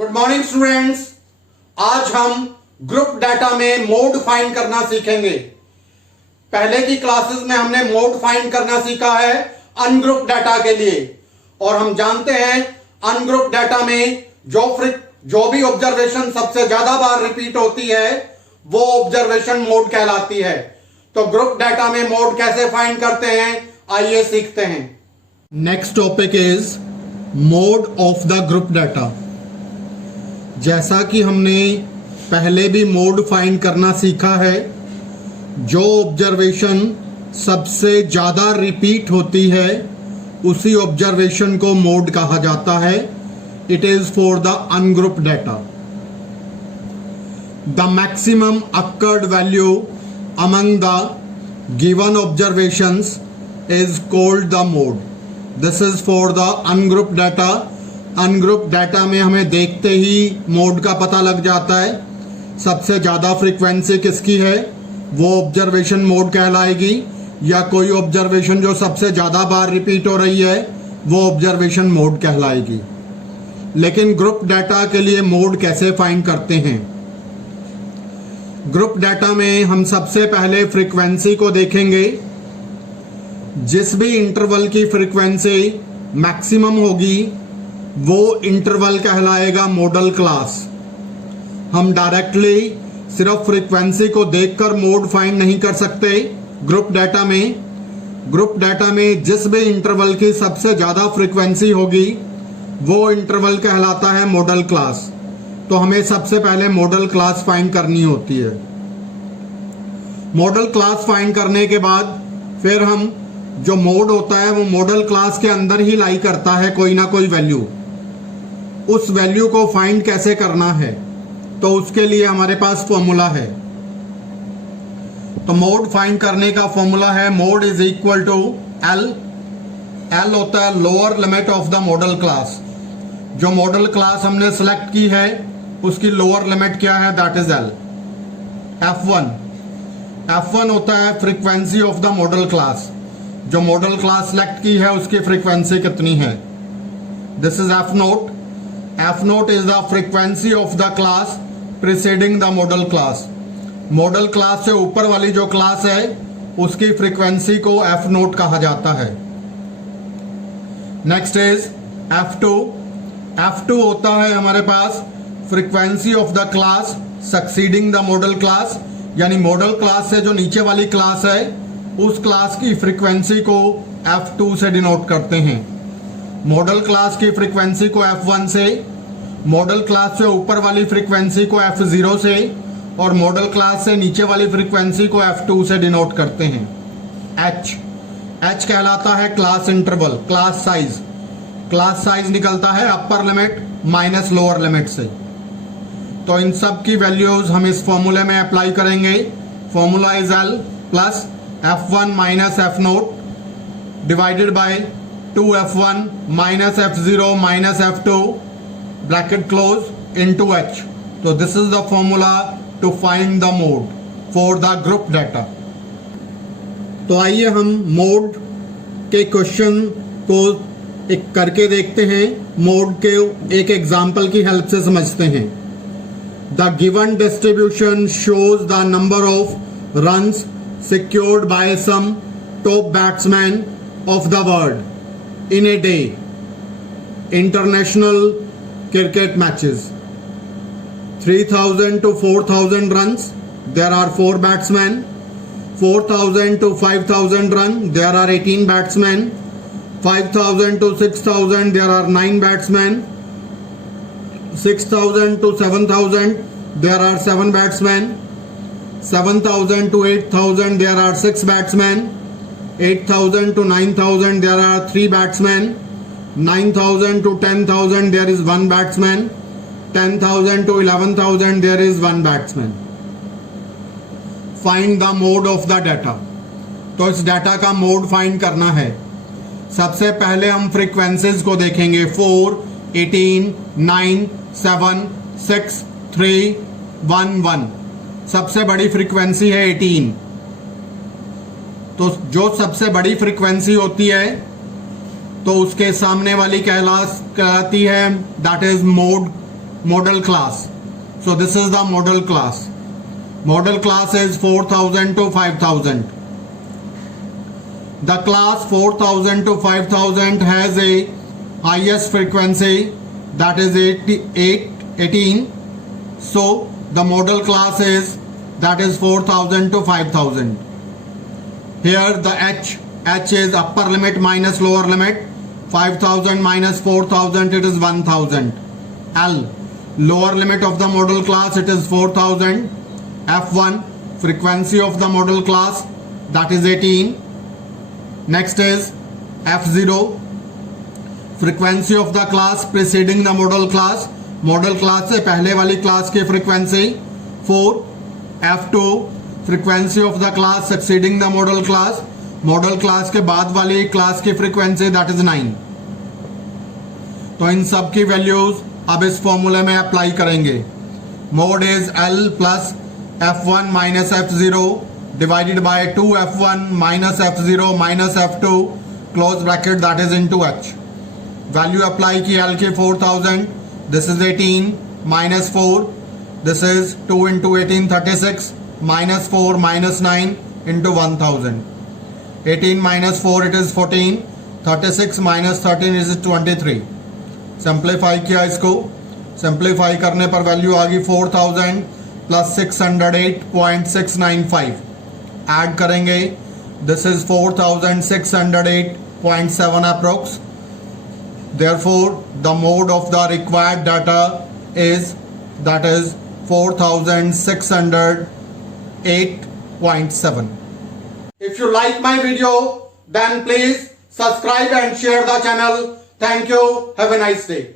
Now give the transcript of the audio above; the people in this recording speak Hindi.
Good morning students. आज हम ग्रुप डाटा में मोड फाइंड करना सीखेंगे। पहले की क्लासेस में हमने मोड फाइंड करना सीखा है अनग्रुप डाटा के लिए, और हम जानते हैं अनग्रुप डाटा में जो भी ऑब्जर्वेशन सबसे ज्यादा बार रिपीट होती है वो ऑब्जर्वेशन मोड कहलाती है। तो ग्रुप डाटा में मोड कैसे फाइंड करते हैं, आइए सीखते हैं। Next topic is mode of the group data. जैसा कि हमने पहले भी मोड फाइंड करना सीखा है, जो ऑब्जर्वेशन सबसे ज्यादा रिपीट होती है उसी ऑब्जर्वेशन को मोड कहा जाता है। It is for the ungroup data. The maximum occurred value among the given observations is called the mode. This is for the ungroup data. Ungroup data में हमें देखते ही मोड का पता लग जाता है। सबसे ज्यादा फ्रीक्वेंसी किसकी है वो ऑब्जर्वेशन मोड कहलाएगी, या कोई ऑब्जर्वेशन जो सबसे ज्यादा बार रिपीट हो रही है वो ऑब्जर्वेशन मोड कहलाएगी। लेकिन ग्रुप डाटा के लिए मोड कैसे फाइंड करते हैं? ग्रुप डाटा में हम सबसे पहले फ्रीक्वेंसी को देखेंगे। जिस भी इंटरवल की फ्रीक्वेंसी मैक्सिमम होगी वो इंटरवल कहलाएगा मॉडल क्लास। हम डायरेक्टली सिर्फ फ्रीक्वेंसी को देखकर मोड फाइंड नहीं कर सकते। ग्रुप डाटा में जिस भी इंटरवल की सबसे ज्यादा फ्रीक्वेंसी होगी वो इंटरवल कहलाता है मॉडल क्लास। तो हमें सबसे पहले मॉडल क्लास फाइंड करनी होती है। मॉडल क्लास फाइंड करने के बाद फिर हम जो मोड होता है वो मॉडल क्लास के अंदर ही लाई करता है कोई ना कोई वैल्यू। उस वैल्यू को फाइंड कैसे करना है, तो उसके लिए हमारे पास फॉर्मूला है। तो मोड फाइंड करने का फॉर्मूला है mode is equal to L. L होता है lower limit of the modal class. जो मॉडल क्लास हमने सेलेक्ट की है उसकी लोअर लिमिट क्या है, दैट इज एल। F1 होता है frequency of the modal class. जो मॉडल क्लास सेलेक्ट की है उसकी फ्रीक्वेंसी कितनी है, this is F note. F note is the frequency of the class preceding the modal class. Model class से ऊपर वाली जो क्लास है उसकी फ्रीक्वेंसी को F नोट कहा जाता है। Next is F2। F2 होता है हमारे पास frequency of the class succeeding the modal class, यानी मॉडल क्लास से जो नीचे वाली क्लास है उस क्लास की फ्रीक्वेंसी को F2 से डिनोट करते हैं। मॉडल क्लास की फ्रीक्वेंसी को F1 से, मॉडल क्लास से ऊपर वाली फ्रीक्वेंसी को F0 से, और मॉडल क्लास से नीचे वाली फ्रीक्वेंसी को F2 से डिनोट करते हैं। H कहलाता है class interval, class size. Class size निकलता है upper limit minus lower limit से। तो इन सब की वैल्यूज हम इस फॉर्मूले में अप्लाई करेंगे। Formula is L plus F1 minus F naught divided by 2F1 minus F0 minus F2 bracket close into H। तो this is the formula to find the mode for the group data. तो आइए हम मोड के क्वेश्चन को एक करके देखते हैं। मोड के एक एग्जाम्पल की हेल्प से समझते हैं। The given distribution shows the number of runs secured by some top batsman of the world in a day. International cricket matches 3,000 to 4,000 runs, there are 4 batsmen. 4,000 to 5,000 run, there are 18 batsmen. 5,000 to 6,000, there are 9 batsmen. 6,000 to 7,000, there are 7 batsmen. 7,000 to 8,000, there are 6 batsmen. 8,000 to 9,000, there are 3 batsmen. 9,000 to 10,000, there is 1 batsman. 10,000 to 11,000, there is 1 batsman. Find the mode of the data. तो इस डाटा का मोड फाइंड करना है। सबसे पहले हम फ्रीक्वेंसीज को देखेंगे। 4, 18, 9, 7, 6, 3, 1, 1। सबसे बड़ी फ्रीक्वेंसी है 18। तो जो सबसे बड़ी फ्रीक्वेंसी होती है तो उसके सामने वाली कहलाती है that is mode model class. So this is the model class. Model class is 4000 to 5000. The class 4000 to 5000 has a highest frequency, that is 18. So the model class is, that is 4000 to 5000. Here the H is upper limit minus lower limit. 5000 minus 4000, it is 1000. L, lower limit of the model class, it is 4000. F1, frequency of the model class, that is 18. Next is F0, frequency of the class preceding the model class. Model class से पहले वाली क्लास की frequency 4. F2, frequency of the class succeeding the modal class. Model class के बाद वाली क्लास की फ्रीक्वेंसी, दैट इज 9. तो इन सब की वैल्यूज अब इस फॉर्मूले में अप्लाई करेंगे. Mode is L plus F1 minus F0 divided by 2F1 minus F0 minus F2 close bracket, that is into H. Value apply की L की 4000. This is 18 minus 4. This is 2 into 18, 36 minus 4 minus 9 into 1000. 18 minus 4, it is 14. 36 minus 13 is 23. Simplify किया इसको. सिंप्लीफाई करने पर वैल्यू आ गई 4000 प्लस 608.695. ऐड करेंगे. This is 4608.7 approx. Therefore, the mode of the required data is, that is 4608.7. If you like my video, then please subscribe and share the channel. Thank you. Have a nice day.